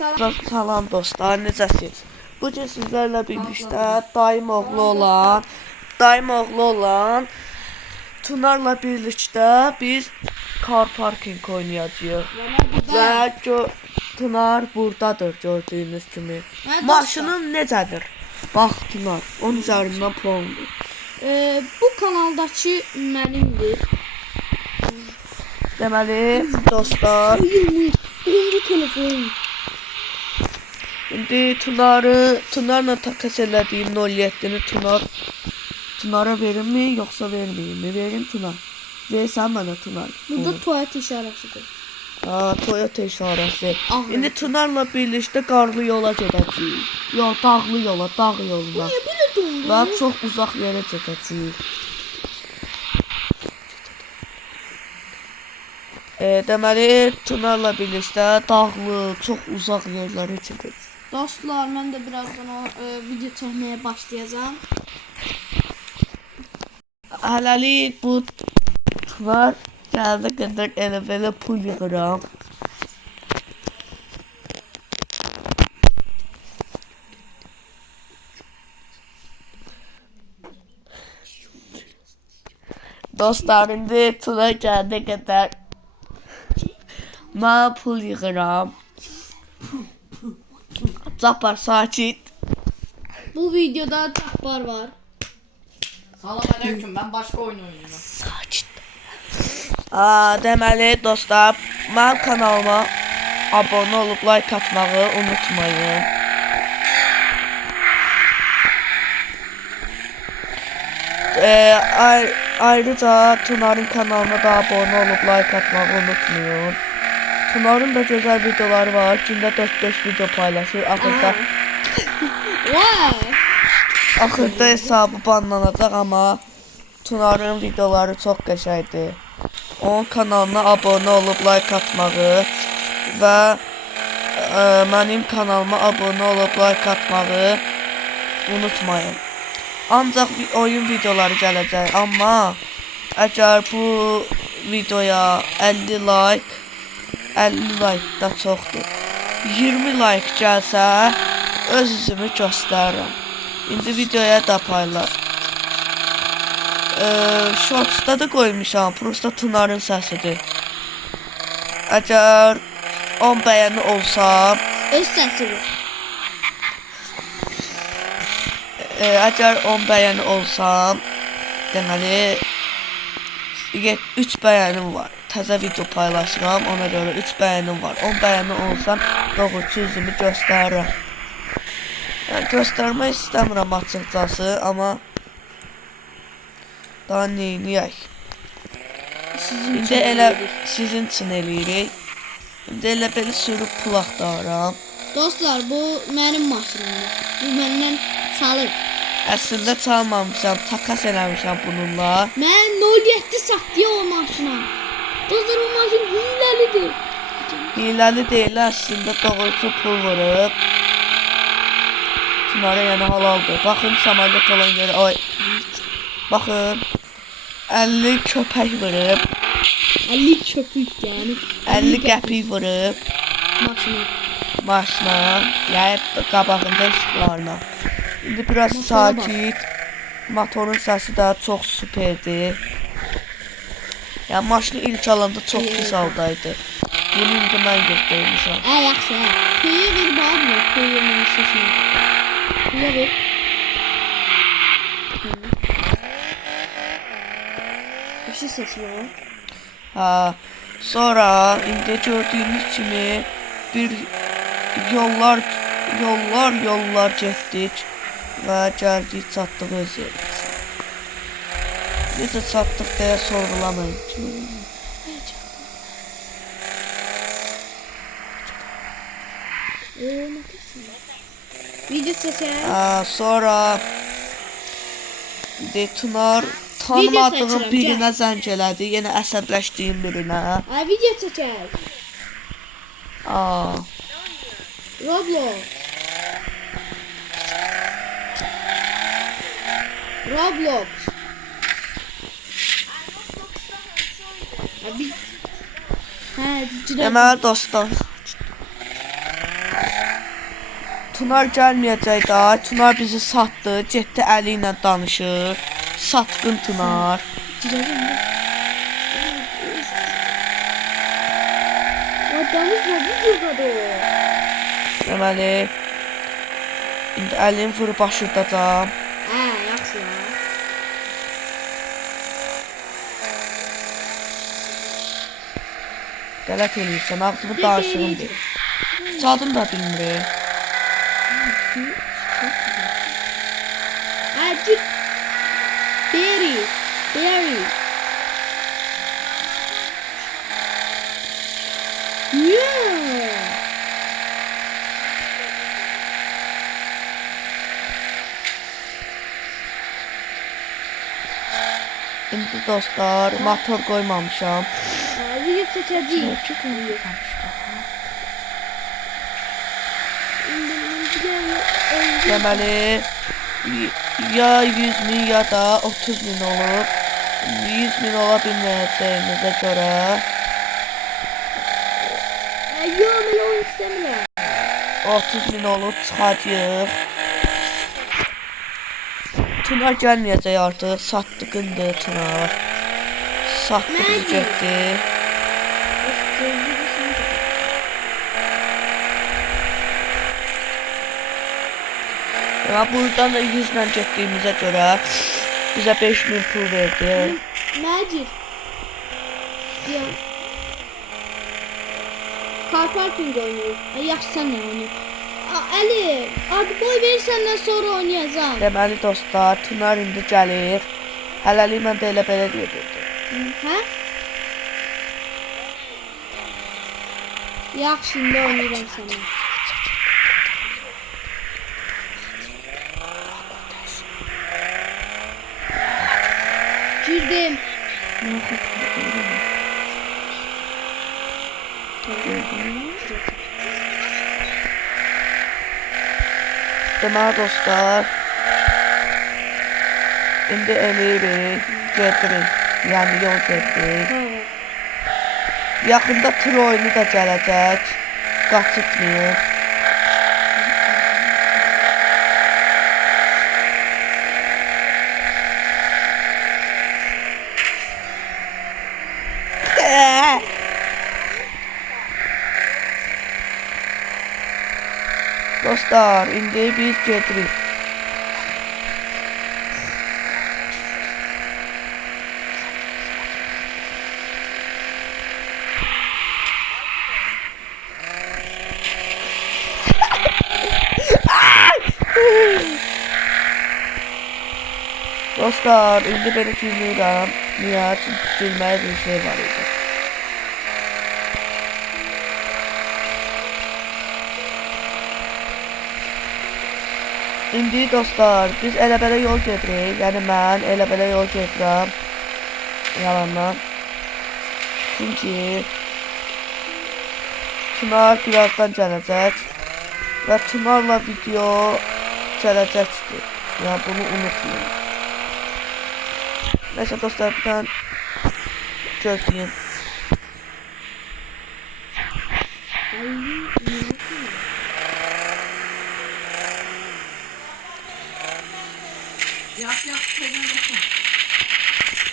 Salam dostlar, necəsiniz? Bugün sizlərlə birlikdə daim oğlu olan Tunarla birlikdə biz car parking oynayacağıq. Və Tunar buradadır gördüyünüz kimi. Maşının necədir? Bax Tunar, onun üzərindən puandır. Bu kanaldakı mənimdir. Deməli, dostlar, telefon. İndi Tunarla takas elədiyim 07-ni Tunara verimmi, yoxsa verməyimmi? Verim Tunar. Versən mənə Tunar. Burada Toyota işarəsidir. Toyota işarəsi. İndi Tunarla birlikdə qarlı yola gedəcəyik. Yox, dağlı yola, dağ yoluna. Niyə belə dondu? Və çox uzaq yerə gedəcəyik. Deməli, Tunarla birlikdə dağlı, çox uzaq yerlərə gedəcəyik. Dostlar, mən də birazdan video çəkməyə başlayacağım. Hələlik bu Tunar gəldi qədər elə-belə pul yığıram. Dostlar, indi Tunar gəldi qədər mən pul yığıram. Cabbar sakit. Bu videoda Cabbar var. Salam aleyküm, ben başka oyun oynuyorum. Sakit. Deməli dostlar, mənim kanalıma abunə olub like atmağı unutmayın. Ayrıca Tunarın kanalına da abunə olub like atmağı unutmayın. Tunarın da gözəl videoları var. Gündə 4-5 video paylaşır. Axırda hesabı banlanacaq, amma Tunarın videoları çox qəşəngdir. Onun kanalına abunə olub like atmağı və mənim kanalıma abunə olub like atmağı unutmayın. Ancaq oyun videoları gələcək, amma əgər bu videoya 50 like da çoxdur. 20 like gəlsə öz üzümü göstərirəm. İndi videoya da paylaş. Shorts'da da qoymuşam, prosta Tunarın səsidir. Əgər 10 bəyəni olsa, Öz səsidir. Əgər 10 bəyəni olsam, deməli 3 bəyənim var. Təzə video paylaşıram, ona görə 3 bəyənim var. 10 bəyəni olsam, doğrucu üzümü göstərirəm. Yəni, göstərmək istəmirəm açıqcası, amma daha neyniyək? İndi elə sizin üçün eləyirik. İndi elə belə sürüb pul axtarıram. Dostlar, bu mənim maşınımdır. Bu məndən çalıb. Əslində çalmamışam, takas eləmişəm bununla. Mən 07 satdı o maşına. Dostlar, o maşın hiləlidir. Hiləli deyil, əslində doğrucu pul vurub. Tunara yəni halaldır. Baxın, samolyot olan yerə, baxın, 50 köpək vurub. 50 köpük yəni. 50 qəpik vurub maşına, yəni qabağında işıqlarına. İndi biraz sakit, motorun səsi də çox süperdir. Yəni maşını ilk alanda çox pis haldaydı. Bunu indi mən göstərmişəm. Yaxşı, P'ye ver bağlı, P'ye ver sesini. P'ye ver. Bir şey sesi var. Sonra indi gördüyünüz kimi bir yollar getdik və gəldik, çatdıq öz yerimizə. Necə çatdıq deyə sorğulamayın. Video çəkək. Sonra Tunar tanımadığım birinə zəng elədi, yenə əsəbləşdiyim birinə. Video çəkək. Roblox. Deməli dostlar, Tunar gəlməyəcək da. Tunar bizi satdı. Getdi Əli ilə danışır. Satqın Tunar. Gidelim mi? Adamız var videoda da o. Deməli, indi Əlini vurub aşırdacam. Yaxşı ya. Qələt eləyirsən, ağzımı danışığım deyil. Cadın da bilmirik. Acık. Berry. Berry. Yeah. İndi dostlar, motor qoymamışam. Video çekeceğim. Deməli, ya 100 min ya da 30 min olub. 100 min ola bilməyəcəyimizə görə Yok ben onu istemiyorum. 30 min olub çıxacaq. Tunar gəlməyəcək artıq. Satdıqındı Tunar. Satdı bizi getdi. Ya buradan da 100 ilə getdiyimizə görə bizə 5000 pul verdi. Magic. Ya. Car parking oynuyor. Yaxşı sen ne oynuyor? Ali, adı boy verirsen sonra oynayacağım. Deməli dostlar, Tunar indi gəlir. Hələlik mən də elə belə gedirdim. Hə? Yaxşı, indi oynayıram sənə. Girdim. Deməli dostlar, indi emirik, gedirik, yəni yol gedirik. Yaxında tır oyunu da gələcək, qaçırtmayın. Dostlar, indi biz gedirik. Dostlar, indi beni gülmürəm. Niyə? Çünki gülməyə bir şey var idi. İndi dostlar, biz elə-belə yol gedirik. Yəni mən elə-belə yol gedirəm. Yalandan. Çünki Tunar birazdan gələcək. Və Tunarla video gələcəkdir. Yəni bunu unutmayın. Neyse dostlar, bir tane gözleyin.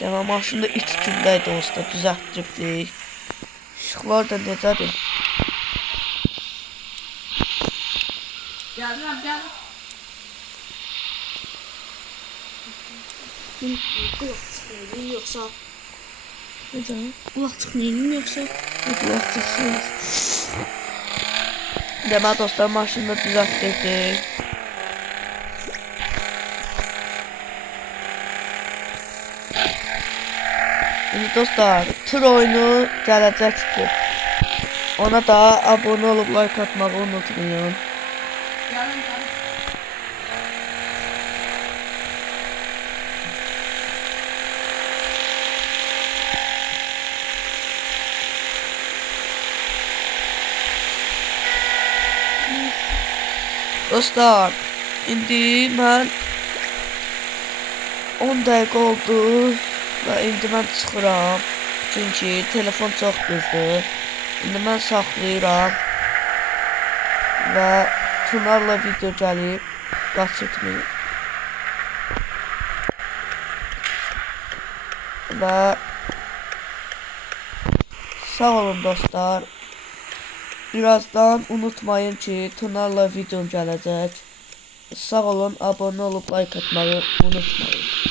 Devam maşında iç gündəydi dostlar, düzəltdirdik. Işıqlar da necədir? Geldim gel. Kulak çıkmayayım yoksa. Necə? Kulak çıkmayayım yoksa. Kulaq çıxsın. Deməli dostlar, maşını düzəltdirdik. Şimdi dostlar, tır oyunu gələcəkdir. Ona da abone olub like atmağı unutmayın. Geldim geldim. Dostlar, indi mən 10 dəqiqə oldu və indi mən çıxıram. Çünki telefon çox qızdı. İndi mən saxlayıram və Tunarla video gəlib. Qaçırtmayın. Və sağ olun dostlar. Birazdan unutmayın ki, Tunarla video gələcək. Sağ olun, abone olup like atmayı unutmayın.